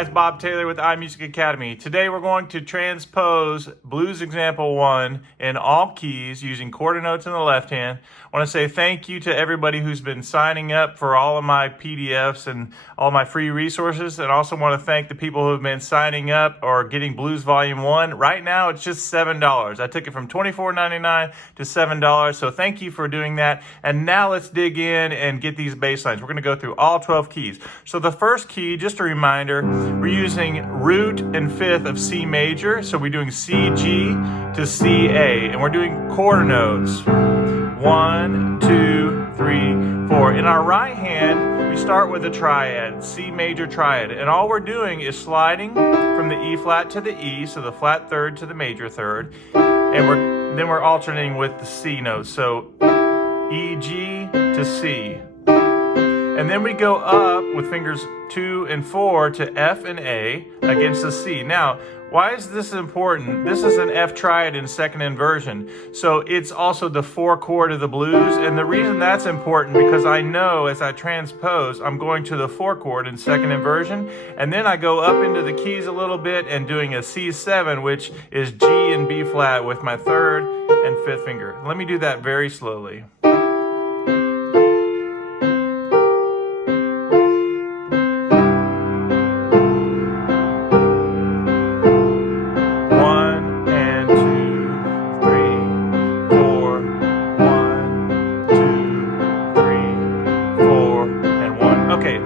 guys, Bob Taylor with iMusicAcademy. Today we're going to transpose Blues Example 1 in all keys using quarter notes in the left hand. I want to say thank you to everybody who's been signing up for all of my PDFs and all my free resources, and also want to thank the people who have been signing up or getting Blues Volume 1. Right now it's just $7. I took it from $24.99 to $7, so thank you for doing that. And now let's dig in and get these bass lines. We're going to go through all 12 keys. So the first key, just a reminder, we're using root and fifth of C major. So we're doing C, G to C, A. And we're doing quarter notes. 1, 2, 3, 4. In our right hand, we start with a triad, C major triad. And all we're doing is sliding from the E flat to the E, so the flat third to the major third. And then we're alternating with the C notes. So E, G to C. And then we go up with fingers 2 and 4 to F and A against the C. Now, why is this important? This is an F triad in second inversion. So it's also the 4 chord of the blues. And the reason that's important, because I know as I transpose, I'm going to the 4 chord in second inversion. And then I go up into the keys a little bit and doing a C7, which is G and B flat with my third and fifth finger. Let me do that very slowly.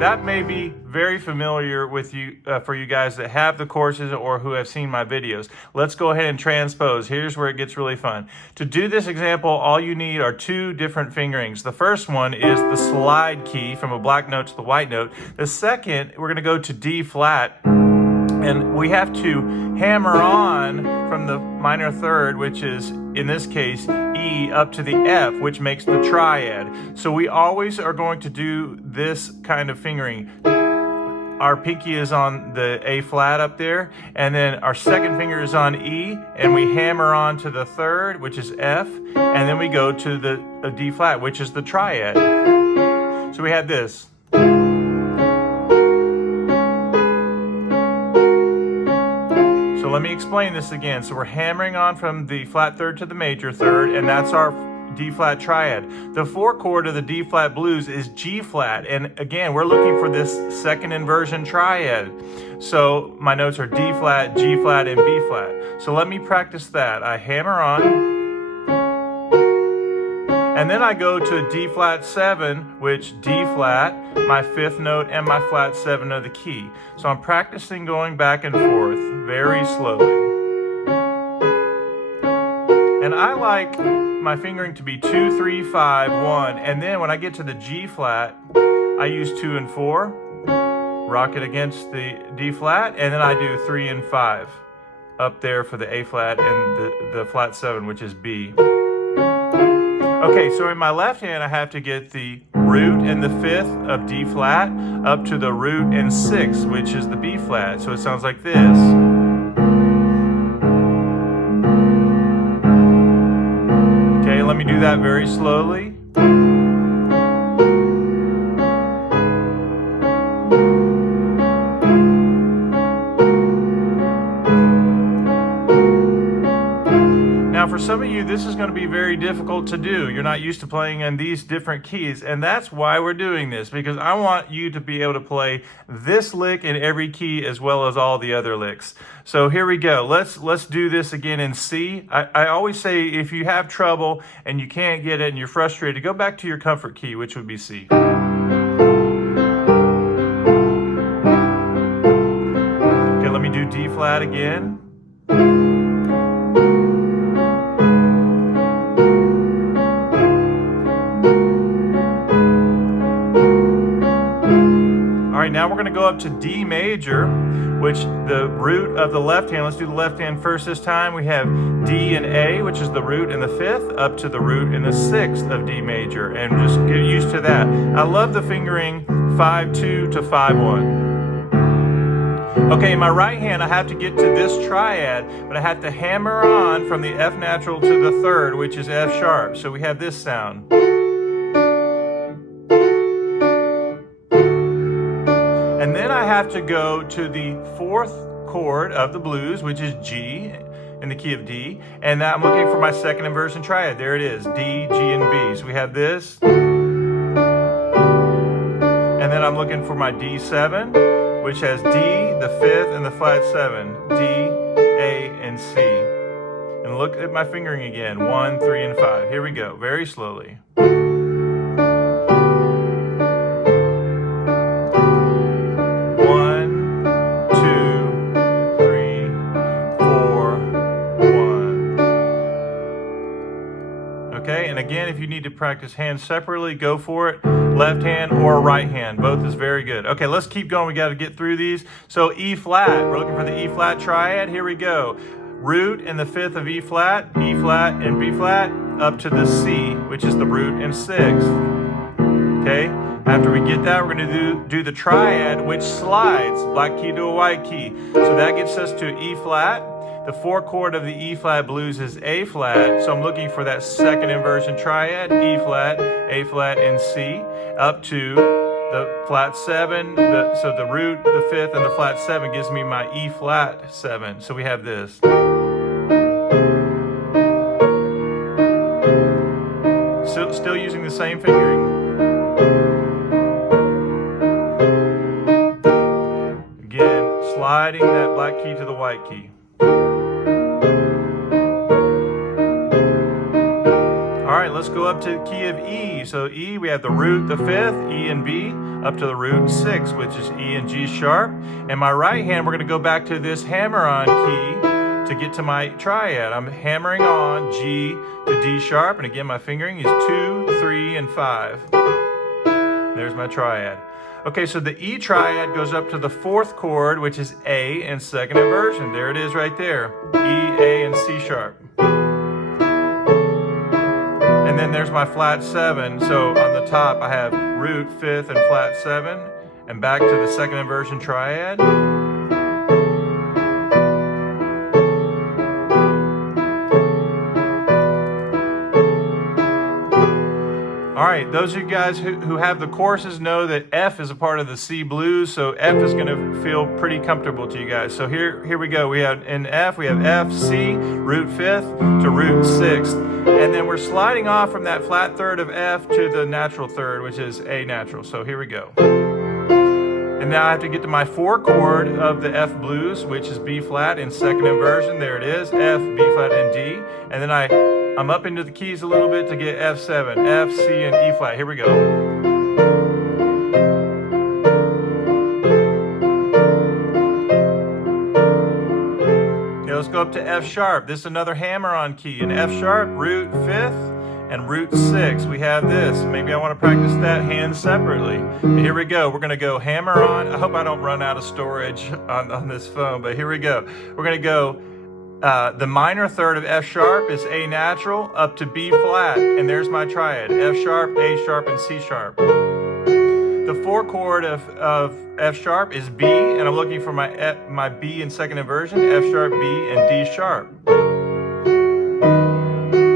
That may be very familiar with you for you guys that have the courses or who have seen my videos. Let's go ahead and transpose. Here's where it gets really fun. To do this example, all you need are 2 different fingerings. The first one is the slide key from a black note to the white note. The second, we're going to go to D flat. And we have to hammer on from the minor third, which is, in this case, E, up to the F, which makes the triad. So we always are going to do this kind of fingering. Our pinky is on the A flat up there, and then our second finger is on E, and we hammer on to the third, which is F, and then we go to the D flat, which is the triad. So we had this. So let me explain this again. So we're hammering on from the flat third to the major third, and that's our D flat triad. The 4 chord of the D flat blues is G flat, and again, we're looking for this second inversion triad. So my notes are D flat, G flat, and B flat. So let me practice that. I hammer on, and then I go to D flat 7, which D flat, my 5th note, and my flat 7 of the key. So I'm practicing going back and forth very slowly. And I like my fingering to be 2, 3, 5, 1, and then when I get to the G flat, I use 2 and 4, rock it against the D flat, and then I do 3 and 5 up there for the A flat and the flat 7, which is B. Okay, so in my left hand, I have to get the root and the 5th of D flat up to the root and 6th, which is the B flat. So it sounds like this. Okay, let me do that very slowly. Now, for some of you, this is going to be very difficult to do. You're not used to playing in these different keys, and that's why we're doing this, because I want you to be able to play this lick in every key as well as all the other licks. So here we go. Let's do this again in C. I always say if you have trouble and you can't get it and you're frustrated, go back to your comfort key, which would be C. Okay, let me do D flat again. Now we're going to go up to D major, which the root of the left hand, let's do the left hand first this time. We have D and A, which is the root and the 5th, up to the root and the 6th of D major, and just get used to that. I love the fingering 5-2 to 5-1. Okay, in my right hand, I have to get to this triad, but I have to hammer on from the F natural to the 3rd, which is F sharp. So we have this sound. And then I have to go to the fourth chord of the blues, which is G in the key of D. And I'm looking for my second inversion triad. There it is, D, G, and B. So we have this. And then I'm looking for my D7, which has D, the fifth, and the flat 7. D, A, and C. And look at my fingering again. 1, 3, and 5. Here we go, very slowly. 1. Okay, and again, if you need to practice hands separately, go for it. Left hand or right hand, both is very good. Okay, let's keep going. We got to get through these. So E flat, we're looking for the E flat triad. Here we go. Root and the fifth of E flat, and B flat, up to the C, which is the root and sixth. Okay, after we get that, we're going to do the triad, which slides black key to a white key. So that gets us to E flat. The fourth chord of the E flat blues is A flat, so I'm looking for that second inversion triad, E flat, A flat, and C, up to the flat 7. So the root, the fifth, and the flat 7 gives me my E flat 7. So we have this. Still using the same fingering. Again, sliding that black key to the white key. All right, let's go up to the key of E. So E, we have the root, the fifth, E and B, up to the root 6, which is E and G sharp. And my right hand, we're going to go back to this hammer-on key to get to my triad. I'm hammering on G to D sharp, and again, my fingering is 2, 3, and 5. There's my triad. Okay, so the E triad goes up to the fourth chord, which is A in second inversion. There it is right there. E, A, and C sharp. And then there's my flat 7. So on the top, I have root, fifth, and flat 7. And back to the second inversion triad. All right, those of you guys who have the courses know that F is a part of the C blues, so F is going to feel pretty comfortable to you guys. So here we go. We have in F, we have F, C, root 5th to root 6th. And then we're sliding off from that flat third of F to the natural third, which is A natural. So here we go. And now I have to get to my 4 chord of the F blues, which is B flat in second inversion. There it is, F, B flat, and D. And then I'm up into the keys a little bit to get F7, F, C, and E flat. Here we go. Okay, let's go up to F sharp. This is another hammer-on key. In F sharp, root 5th, and root 6. We have this. Maybe I want to practice that hand separately. But here we go. We're going to go hammer on. I hope I don't run out of storage on this phone, but here we go. We're going to go the minor third of F sharp is A natural up to B flat, and there's my triad, F sharp, A sharp, and C sharp. The 4 chord of F sharp is B, and I'm looking for my B in second inversion, F sharp, B, and D sharp.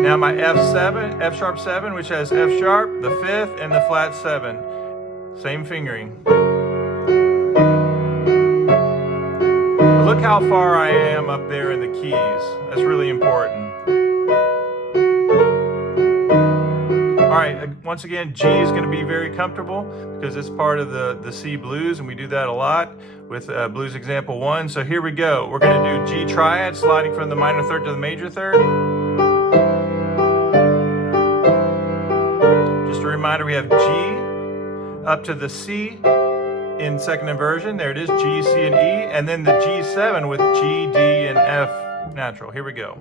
Now my F7, F sharp 7, which has F sharp, the 5th, and the flat 7. Same fingering. Look how far I am up there in the keys. That's really important. All right, once again, G is going to be very comfortable because it's part of the C blues, and we do that a lot with blues example 1. So here we go. We're going to do G triad, sliding from the minor third to the major third. Just a reminder, we have G up to the C in second inversion. There it is, G, C, and E, and then the G7 with G, D, and F natural. Here we go.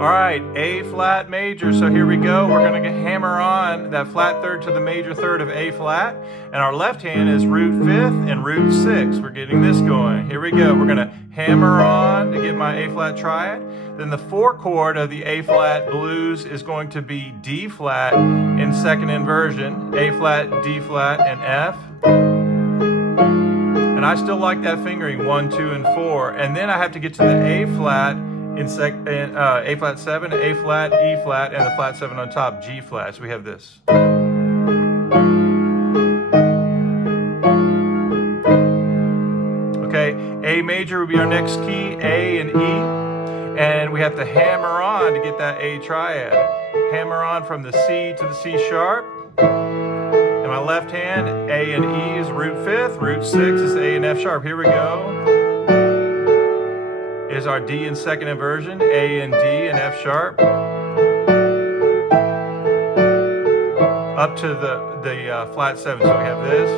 All right, A flat major. So here we go. We're going to hammer on that flat third to the major third of A flat, and our left hand is root 5th and root 6. We're getting this going. Here we go. We're going to hammer on to get my A flat triad. Then the 4 chord of the A flat blues is going to be D flat in second inversion, A flat, D flat, and F. And I still like that fingering, 1, 2, and 4. And then I have to get to the A flat in A flat 7, A flat, E flat, and the flat 7 on top, G flat. So we have this. major would be our next key, A and E. And we have to hammer on to get that A triad. Hammer on from the C to the C sharp. In my left hand, A and E is root fifth, root sixth is A and F sharp. Here we go. Is our D in second inversion, A and D and F sharp. Up to the flat seven, so we have this,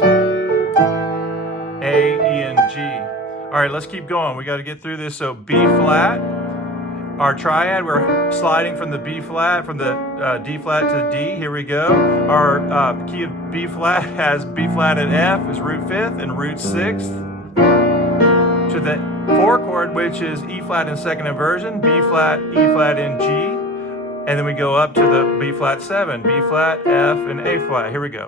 A, E, and G. All right, let's keep going. We got to get through this. So B flat, our triad, we're sliding from the B flat, from the D flat to the D. Here we go. Our key of B flat has B flat and F is root fifth and root sixth. To the four chord, which is E flat in second inversion, B flat, E flat, and G. And then we go up to the B flat 7, B flat, F, and A flat. Here we go.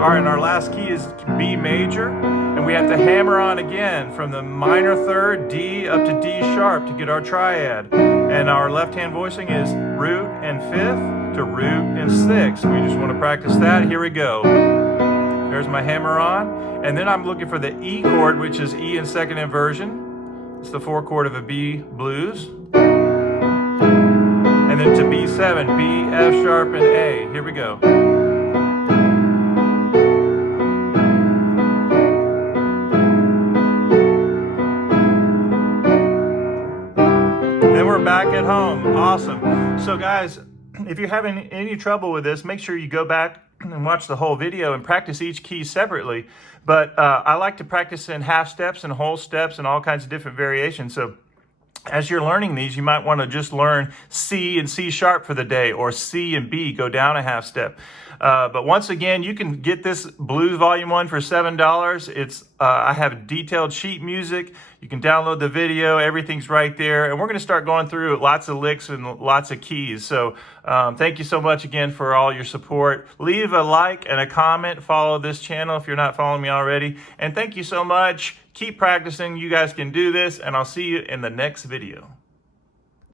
All right, and our last key is B major, and we have to hammer on again from the minor third, D, up to D sharp to get our triad. And our left-hand voicing is root and fifth to root and sixth. We just want to practice that. Here we go. There's my hammer on. And then I'm looking for the E chord, which is E in second inversion. It's the four chord of a B blues. And then to B7, B, F sharp, and A. Here we go. Then we're back at home. Awesome. So guys, if you're having any trouble with this, make sure you go back and watch the whole video and practice each key separately. But I like to practice in half steps and whole steps and all kinds of different variations. So as you're learning these, you might want to just learn C and C sharp for the day, or C and B, go down a half step. But once again, you can get this Blues Volume 1 for $7. It's I have detailed sheet music. You can download the video. Everything's right there. And we're going to start going through lots of licks and lots of keys. So thank you so much again for all your support. Leave a like and a comment. Follow this channel if you're not following me already. And thank you so much. Keep practicing. You guys can do this. And I'll see you in the next video.